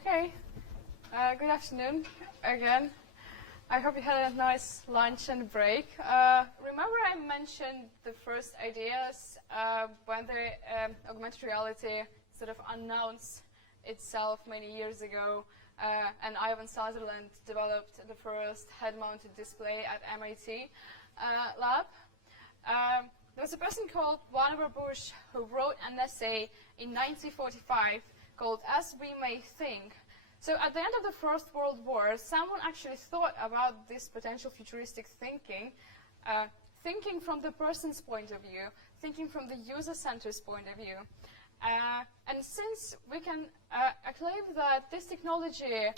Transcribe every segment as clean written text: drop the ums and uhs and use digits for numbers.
Okay, good afternoon again. I hope you had a nice lunch and break. Remember I mentioned the first ideas when the augmented reality sort of announced itself many years ago, and Ivan Sutherland developed the first head-mounted display at MIT lab. There was a person called Vannevar Bush who wrote an essay in 1945 called As We May Think. So at the end of the First World War, someone actually thought about this potential futuristic thinking, thinking from the person's point of view, thinking from the user-centered point of view. And since we can claim that this technology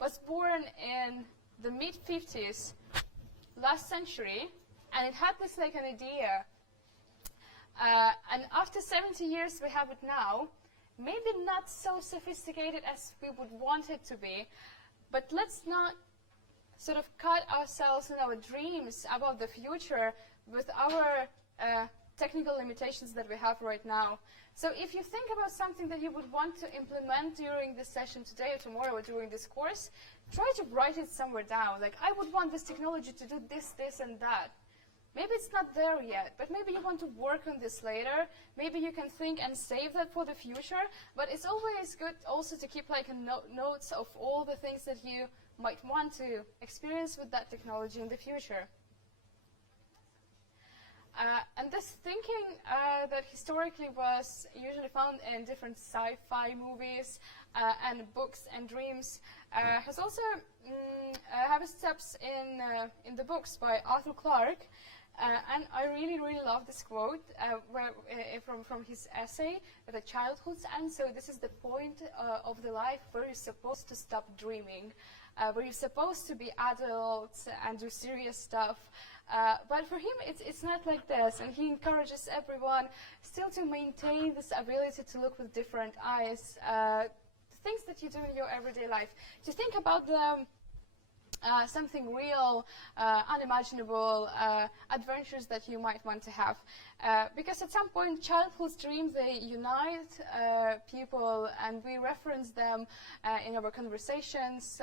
was born in the mid-50s last century, and it had this like an idea, and after 70 years we have it now, maybe not so sophisticated as we would want it to be, but let's not sort of cut ourselves in our dreams about the future with our technical limitations that we have right now. So if you think about something that you would want to implement during this session today or tomorrow or during this course, try to write it somewhere down. Like, I would want this technology to do this, this, and that. Maybe it's not there yet, but maybe you want to work on this later. Maybe you can think and save that for the future. But it's always good also to keep like notes of all the things that you might want to experience with that technology in the future. And this thinking that historically was usually found in different sci-fi movies and books and dreams has also have steps in the books by Arthur Clarke. And I really, really love this quote from his essay, The Childhood's End. So this is the point of the life where you're supposed to stop dreaming, where you're supposed to be adults and do serious stuff. But for him, it's not like this, and he encourages everyone still to maintain this ability to look with different eyes, things that you do in your everyday life, to think about them. Something real, unimaginable, adventures that you might want to have. Because at some point, childhood's dreams, they unite people, and we reference them in our conversations,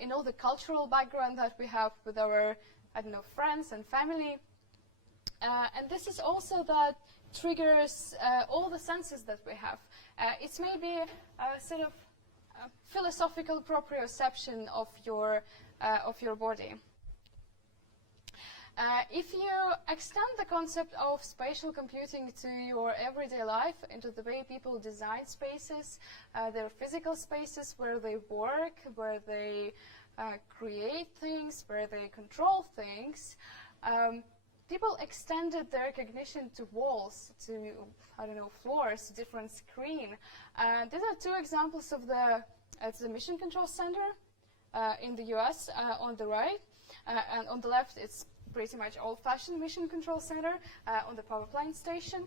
in all the cultural background that we have with our, I don't know, friends and family. And this is also that triggers all the senses that we have. It's maybe a sort of philosophical proprioception of your body. If you extend the concept of spatial computing to your everyday life, into the way people design spaces, their physical spaces where they work, where they create things, where they control things, people extended their cognition to walls, to, I don't know, floors, to different screen. These are two examples of the Mission Control Center in the US on the right, and on the left it's pretty much old-fashioned Mission Control Center on the power plant station.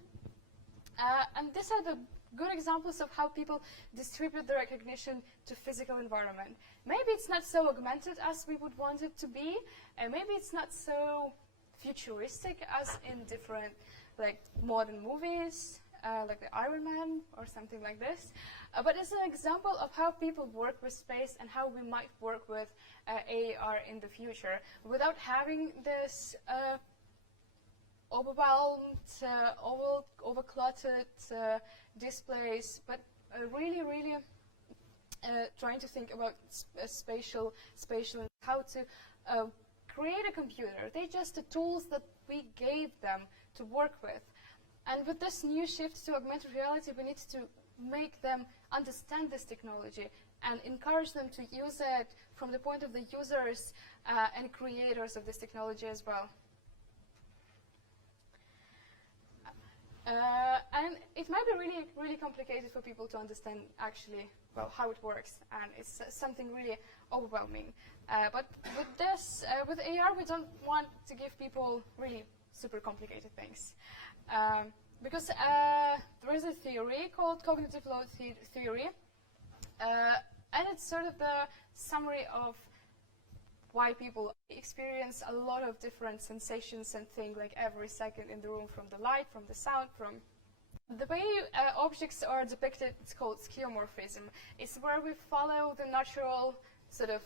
And these are the good examples of how people distribute their recognition to physical environment. Maybe it's not so augmented as we would want it to be, and maybe it's not so futuristic as in different like modern movies, like the Iron Man or something like this. But it's an example of how people work with space and how we might work with AR in the future without having this overwhelmed, overcluttered displays, but really, really trying to think about spatial and how to create a computer. They're just the tools that we gave them to work with. And with this new shift to augmented reality, we need to make them understand this technology and encourage them to use it from the point of the users and creators of this technology as well. And it might be really, really complicated for people to understand actually, well, how it works, and it's something really overwhelming. But with this, with AR, we don't want to give people really super complicated things. Because there is a theory called cognitive load theory, and it's sort of the summary of why people experience a lot of different sensations and think like every second in the room, from the light, from the sound, from The way objects are depicted, it's called skeuomorphism. It's where we follow the natural sort of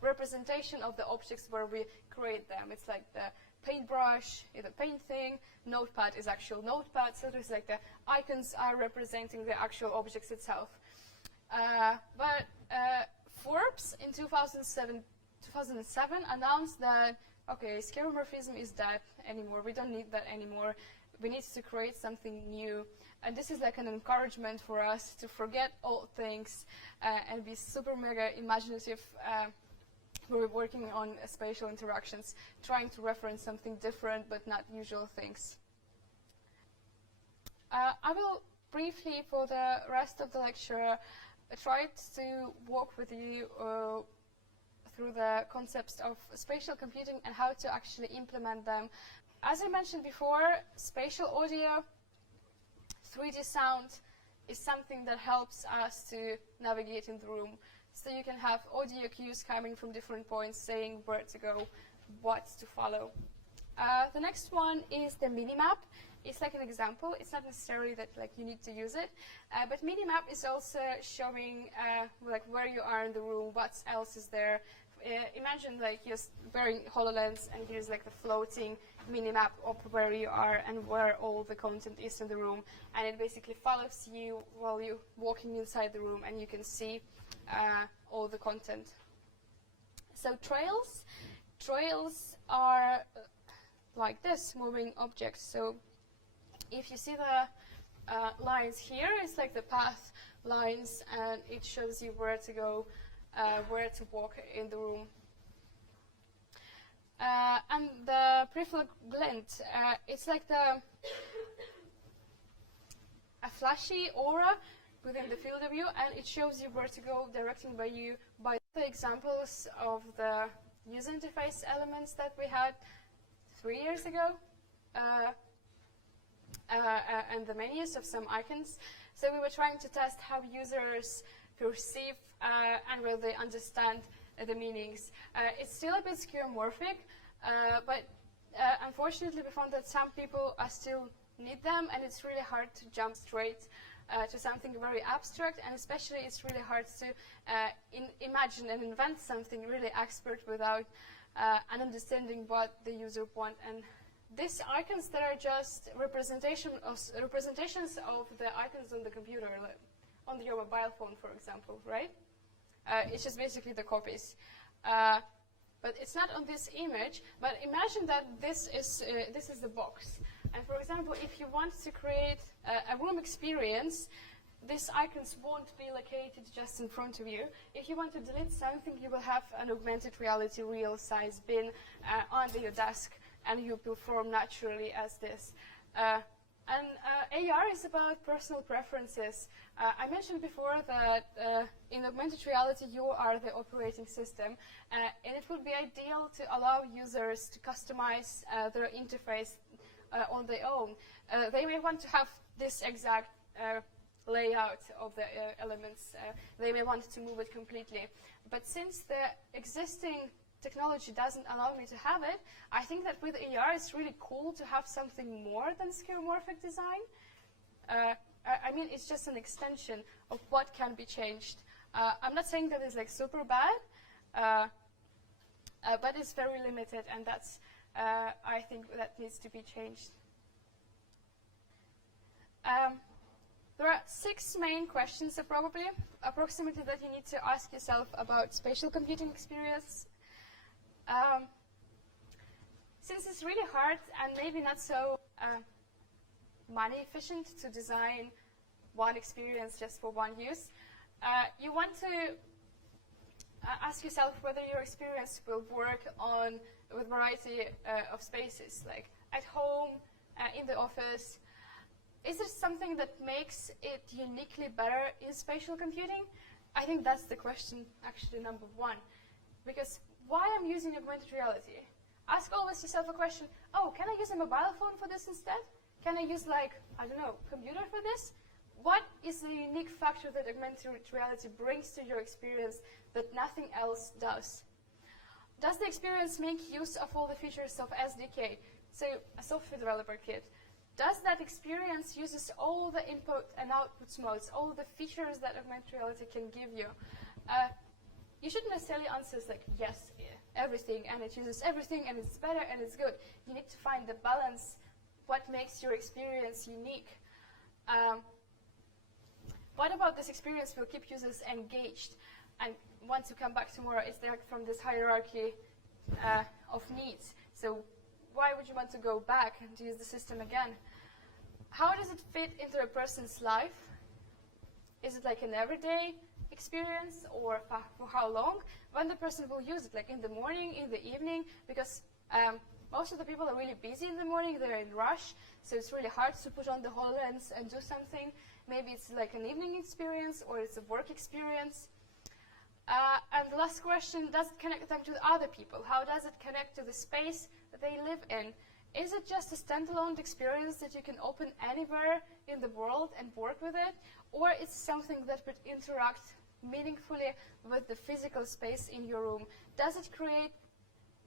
representation of the objects where we create them. It's like the paintbrush, the painting, notepad is actual notepad, so it's like the icons are representing the actual objects itself. But Forbes in 2007 announced that, okay, skeuomorphism is dead anymore, we don't need that anymore, we need to create something new. And this is like an encouragement for us to forget old things and be super mega imaginative when we're working on spatial interactions, trying to reference something different but not usual things. I will briefly, for the rest of the lecture, try to walk with you through the concepts of spatial computing and how to actually implement them. As I mentioned before, spatial audio, 3D sound is something that helps us to navigate in the room. So you can have audio cues coming from different points saying where to go, what to follow. The next one is the minimap. It's like an example. It's not necessarily that like you need to use it, but minimap is also showing like where you are in the room, what else is there. Imagine like you're wearing HoloLens and here's like the floating minimap of where you are and where all the content is in the room, and it basically follows you while you're walking inside the room and you can see all the content. So trails are like this, moving objects. So if you see the lines here, it's like the path lines, and it shows you where to go, where to walk in the room. And the peripheral glint, it's like a flashy aura within the field of view, and it shows you where to go, directing by you by the examples of the user interface elements that we had 3 years ago, and the menus of some icons. So we were trying to test how users perceive and whether they understand the meanings. It's still a bit skeuomorphic, but unfortunately we found that some people still need them, and it's really hard to jump straight to something very abstract, and especially it's really hard to imagine and invent something really expert without an understanding what the user wants. And these icons that are just representations of the icons on the computer, like on your mobile phone, for example, right? It's just basically the copies. But it's not on this image, but imagine that this is the box. And for example, if you want to create a room experience, these icons won't be located just in front of you. If you want to delete something, you will have an augmented reality real size bin under your desk, and you perform naturally as this. And AR is about personal preferences. I mentioned before that in augmented reality, you are the operating system, and it would be ideal to allow users to customize their interface on their own. They may want to have this exact layout of the elements. They may want to move it completely. But since the existing technology doesn't allow me to have it, I think that with AR it's really cool to have something more than skeuomorphic design. I mean, it's just an extension of what can be changed. I'm not saying that it's like super bad, but it's very limited, and that's, I think that needs to be changed. There are 6 main questions approximately that you need to ask yourself about spatial computing experience. Since it's really hard and maybe not so money efficient to design one experience just for one use, you want to ask yourself whether your experience will work with a variety of spaces, like at home, in the office. Is there something that makes it uniquely better in spatial computing? I think that's the question, actually, number 1. Because why I'm using augmented reality? Ask always yourself a question, oh, can I use a mobile phone for this instead? Can I use, like, I don't know, computer for this? What is the unique factor that augmented reality brings to your experience that nothing else does? Does the experience make use of all the features of SDK? So, a software developer kit. does that experience uses all the input and output modes, all the features that augmented reality can give you? You shouldn't necessarily answer like, yes, everything, and it uses everything, and it's better, and it's good. You need to find the balance, what makes your experience unique. What about this experience will keep users engaged and want to come back tomorrow? It's like from this hierarchy of needs. So why would you want to go back and to use the system again? How does it fit into a person's life? Is it like an everyday experience, or for how long? When the person will use it, like in the morning, in the evening, because most of the people are really busy in the morning, they're in rush, so it's really hard to put on the HoloLens and do something. Maybe it's like an evening experience, or it's a work experience. And the last question, does it connect them to other people? How does it connect to the space that they live in? Is it just a standalone experience that you can open anywhere in the world and work with it? Or it's something that would interact meaningfully with the physical space in your room? Does it create,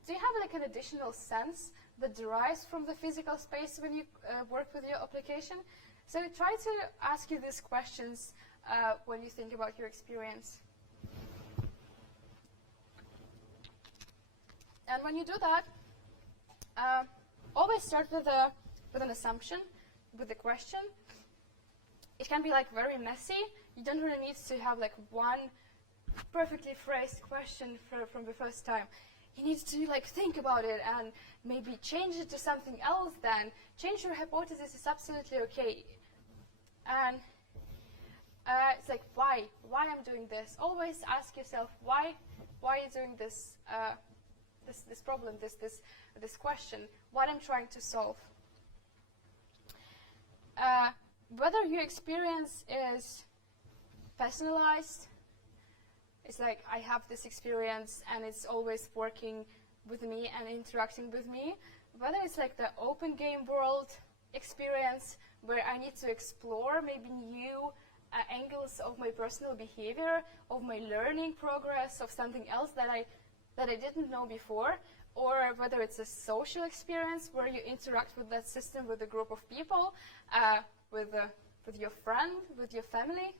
do you have like an additional sense that derives from the physical space when you work with your application? So try to ask you these questions when you think about your experience. And when you do that, always start with an assumption, with a question. It can be like very messy. You don't really need to have like one perfectly phrased question from the first time. You need to like think about it and maybe change it to something else. Then change your hypothesis is absolutely okay. And it's like why I'm doing this. Always ask yourself why are you doing this this problem, this question, what I'm trying to solve. Whether your experience is personalized, it's like I have this experience and it's always working with me and interacting with me. Whether it's like the open game world experience where I need to explore maybe new angles of my personal behavior, of my learning progress, of something else that I didn't know before, or whether it's a social experience where you interact with that system with a group of people, with your friend, with your family.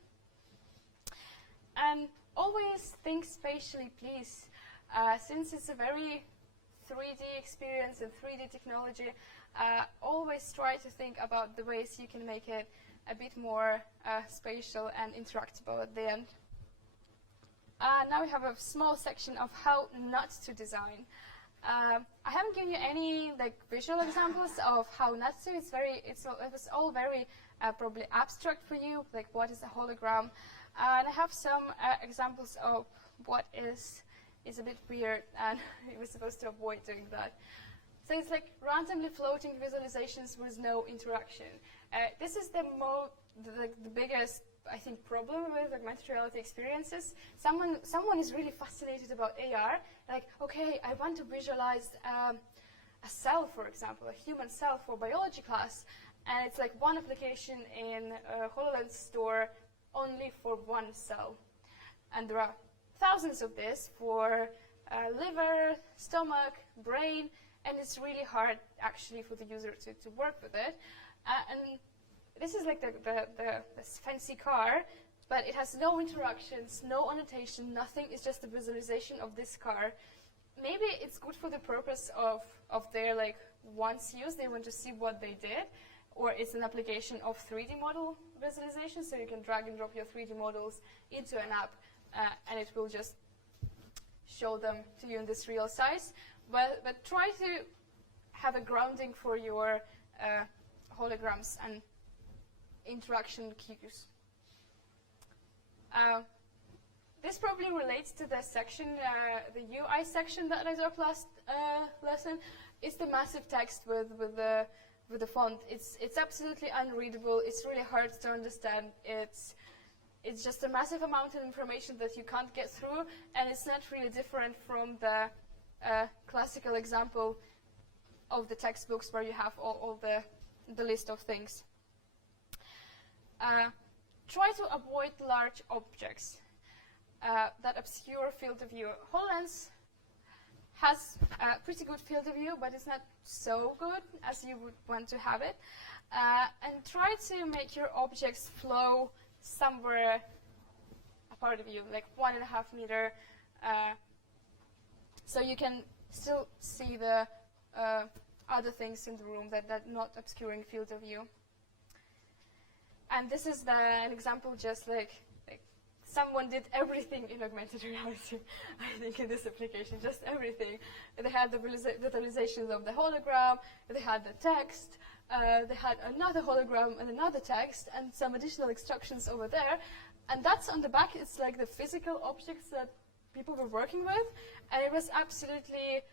And always think spatially, please. Since it's a very 3D experience and 3D technology, always try to think about the ways you can make it a bit more spatial and interactable at the end. Now we have a small section of how not to design. I haven't given you any like visual examples of how not to. It was all very probably abstract for you, like what is a hologram. And I have some examples of what is a bit weird, and we were supposed to avoid doing that. So it's like randomly floating visualizations with no interaction. This is the biggest, I think, problem with augmented reality experiences. Someone is really fascinated about AR. Like, okay, I want to visualize a cell, for example, a human cell for biology class, and it's like one application in a HoloLens store only for one cell. And there are thousands of this for liver, stomach, brain, and it's really hard actually for the user to work with it. And this is like this fancy car, but it has no interactions, no annotation, nothing. It's just a visualization of this car. Maybe it's good for the purpose of their like once use. They want to see what they did, or it's an application of 3D model visualization, so you can drag and drop your 3D models into an app, and it will just show them to you in this real size. But try to have a grounding for your holograms and interaction cues. This probably relates to the section, the UI section that I taught last lesson. It's the massive text with the font. It's absolutely unreadable. It's really hard to understand. It's just a massive amount of information that you can't get through, and it's not really different from the classical example of the textbooks where you have all the list of things. Try to avoid large objects that obscure field of view. HoloLens has a pretty good field of view, but it's not so good as you would want to have it. And try to make your objects flow somewhere apart of you, like 1.5 meter, so you can still see the other things in the room that not obscuring field of view. And this is an example, just like someone did everything in augmented reality, I think, in this application, just everything. They had the visualizations of the hologram, they had the text, they had another hologram and another text, and some additional instructions over there. And that's on the back. It's like the physical objects that people were working with, and it was absolutely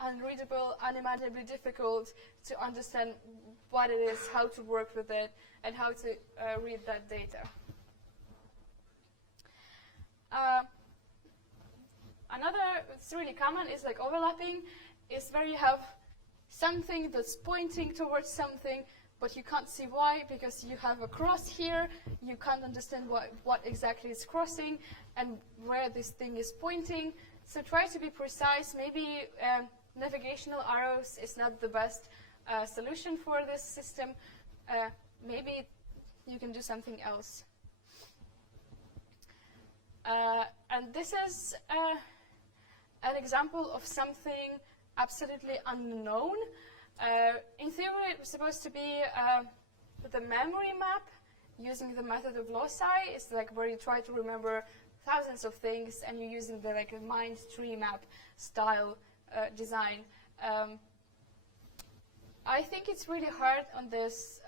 unreadable, unimaginably difficult to understand what it is, how to work with it, and how to read that data. Another, it's really common, is like overlapping, is where you have something that's pointing towards something, but you can't see why, because you have a cross here, you can't understand what exactly is crossing and where this thing is pointing. So try to be precise. Maybe navigational arrows is not the best solution for this system. Maybe you can do something else. And this is an example of something absolutely unknown. In theory, it was supposed to be the memory map using the method of loci. It's like where you try to remember thousands of things, and you're using the like a mind tree map style design. I think it's really hard on this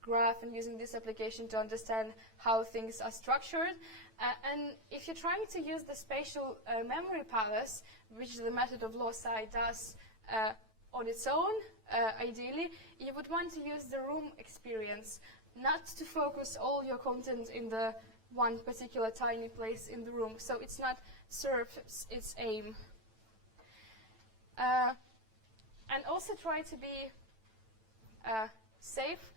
graph and using this application to understand how things are structured. And if you're trying to use the spatial memory palace, which the method of loci does on its own, ideally, you would want to use the room experience, not to focus all your content in the one particular tiny place in the room. So it's not serves its aim. And also try to be safe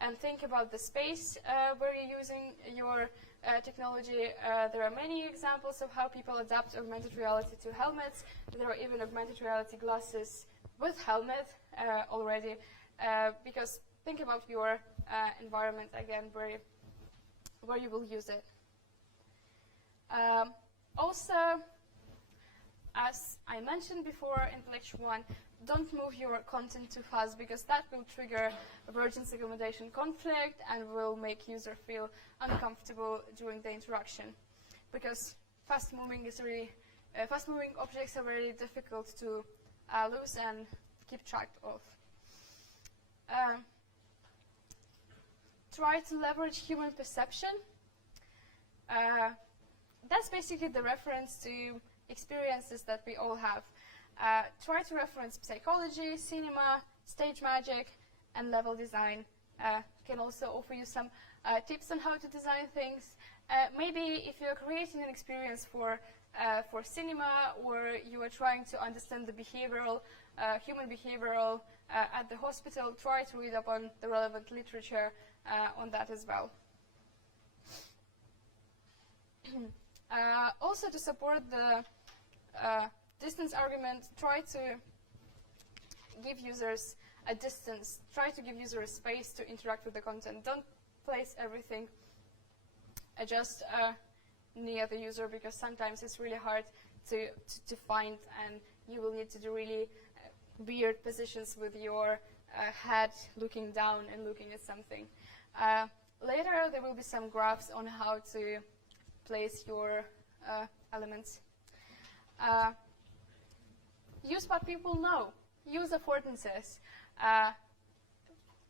and think about the space where you're using your technology. There are many examples of how people adapt augmented reality to helmets. There are even augmented reality glasses with helmet already, because think about your environment again, where you will use it. Also, as I mentioned before in lecture 1, don't move your content too fast, because that will trigger emergence accommodation conflict and will make user feel uncomfortable during the interaction. Because fast-moving objects are very difficult to lose and keep track of. Try to leverage human perception. That's basically the reference to experiences that we all have. Try to reference psychology, cinema, stage magic, and level design. Can also offer you some tips on how to design things. Maybe if you're creating an experience for cinema, or you are trying to understand the human behavioral at the hospital, try to read up on the relevant literature on that as well. Also, to support the distance argument, try to give users a distance. Try to give users space to interact with the content. Don't place everything just near the user, because sometimes it's really hard to find, and you will need to do really weird positions with your head looking down and looking at something. Later, there will be some graphs on how to place your elements. Use what people know. Use affordances.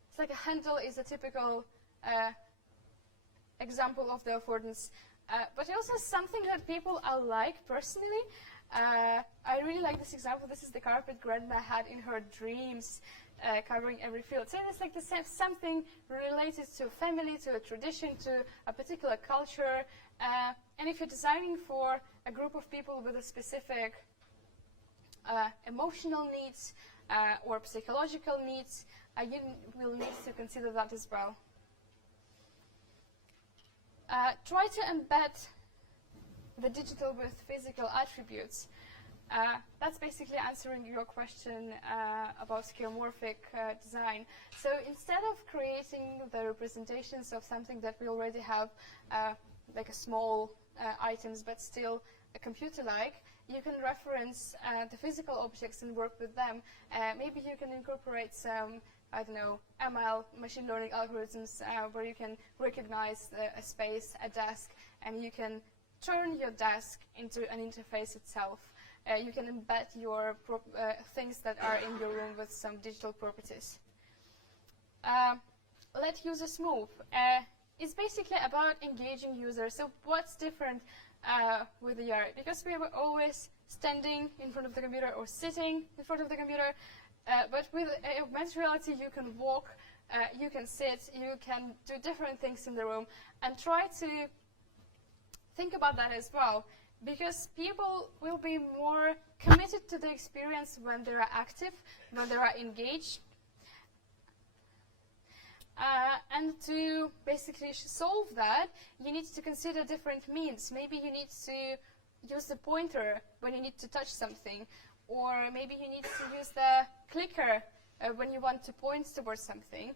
It's like a handle is a typical example of the affordance. But also something that people like personally. I really like this example. This is the carpet grandma had in her dreams, covering every field. So it's like something related to a family, to a tradition, to a particular culture. And if you're designing for a group of people with a specific emotional needs or psychological needs, you will need to consider that as well. the digital with physical attributes. That's basically answering your question about skeuomorphic design. So instead of creating the representations of something that we already have, like a small items, but still computer-like, you can reference the physical objects and work with them. Maybe you can incorporate some, I don't know, ML, machine learning algorithms, where you can recognize a space, a desk, and you can turn your desk into an interface itself. You can embed your things that are in your room with some digital properties. Let users move. It's basically about engaging users. So what's different with VR? Because we were always standing in front of the computer or sitting in front of the computer, but with augmented reality you can walk, you can sit, you can do different things in the room, and try to think about that as well. Because people will be more committed to the experience when they are active, when they are engaged. And to basically solve that, you need to consider different means. Maybe you need to use the pointer when you need to touch something, or maybe you need to use the clicker when you want to point towards something,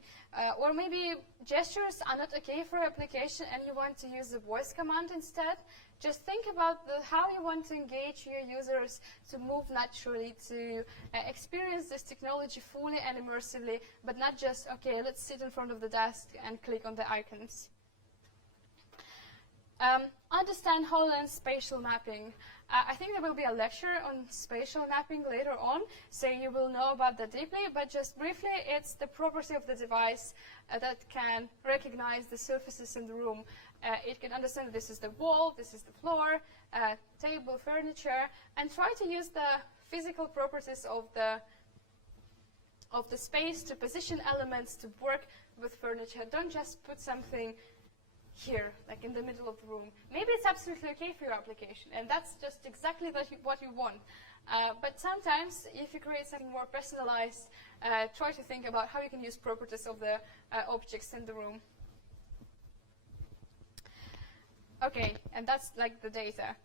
or maybe gestures are not okay for application and you want to use the voice command instead. Just think about how you want to engage your users to move naturally, to experience this technology fully and immersively, but not just, okay, let's sit in front of the desk and click on the icons. Understand HoloLens spatial mapping. I think there will be a lecture on spatial mapping later on, so you will know about that deeply, but just briefly, it's the property of the device that can recognize the surfaces in the room. It can understand that this is the wall, this is the floor, table, furniture, and try to use the physical properties of the space to position elements to work with furniture. Don't just put something here, like in the middle of the room. Maybe it's absolutely okay for your application, and that's just exactly what you want. But sometimes, if you create something more personalized, try to think about how you can use properties of the objects in the room. Okay, and that's like the data.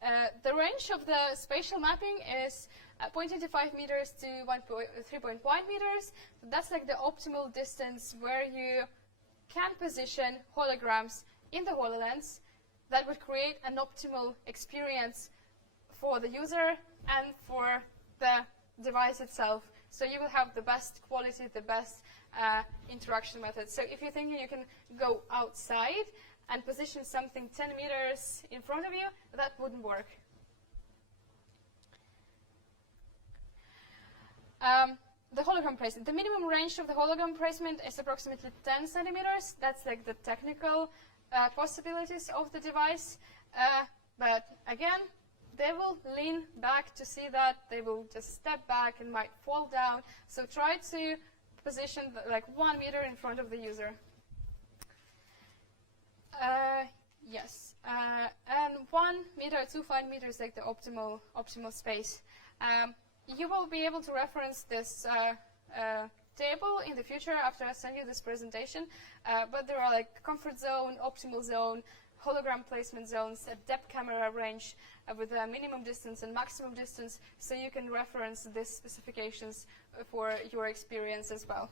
The range of the spatial mapping is 0.25 meters to 3.1 meters. So that's like the optimal distance where you can position holograms in the HoloLens that would create an optimal experience for the user and for the device itself. So you will have the best quality, the best interaction method. So if you're thinking you can go outside and position something 10 meters in front of you, that wouldn't work. The hologram placement. The minimum range of the hologram placement is approximately 10 centimeters. That's like the technical possibilities of the device. But again, they will lean back to see that. They will just step back and might fall down. So try to position like 1 meter in front of the user. Yes, and 1 meter to 5 meters is like the optimal space. You will be able to reference this table in the future after I send you this presentation, but there are like comfort zone, optimal zone, hologram placement zones, a depth camera range with a minimum distance and maximum distance, so you can reference these specifications for your experience as well.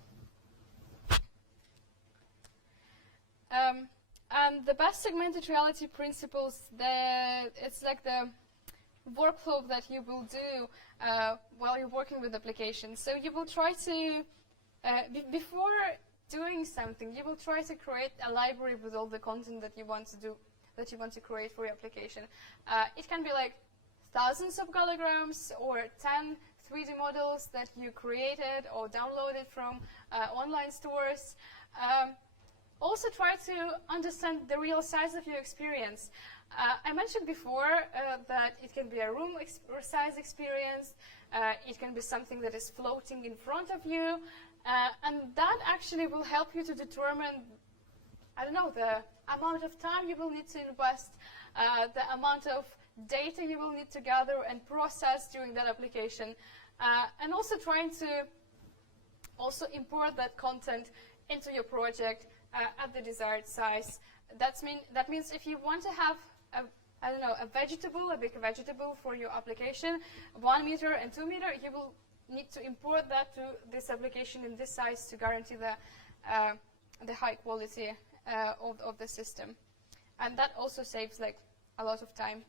And the best augmented reality principles, it's like the workflow that you will do while you're working with applications. So you will try to, before doing something, you will try to create a library with all the content that you want to do, that you want to create for your application. It can be like thousands of holograms or 10 3D models that you created or downloaded from online stores. Also try to understand the real size of your experience. I mentioned before that it can be a room size experience. It can be something that is floating in front of you. And that actually will help you to determine, I don't know, the amount of time you will need to invest, the amount of data you will need to gather and process during that application. And also trying to also import that content into your project at the desired size. That means if you want to have I don't know, a vegetable, a big vegetable for your application, 1 meter and 2 meter, you will need to import that to this application in this size to guarantee the high quality of the system. And that also saves like a lot of time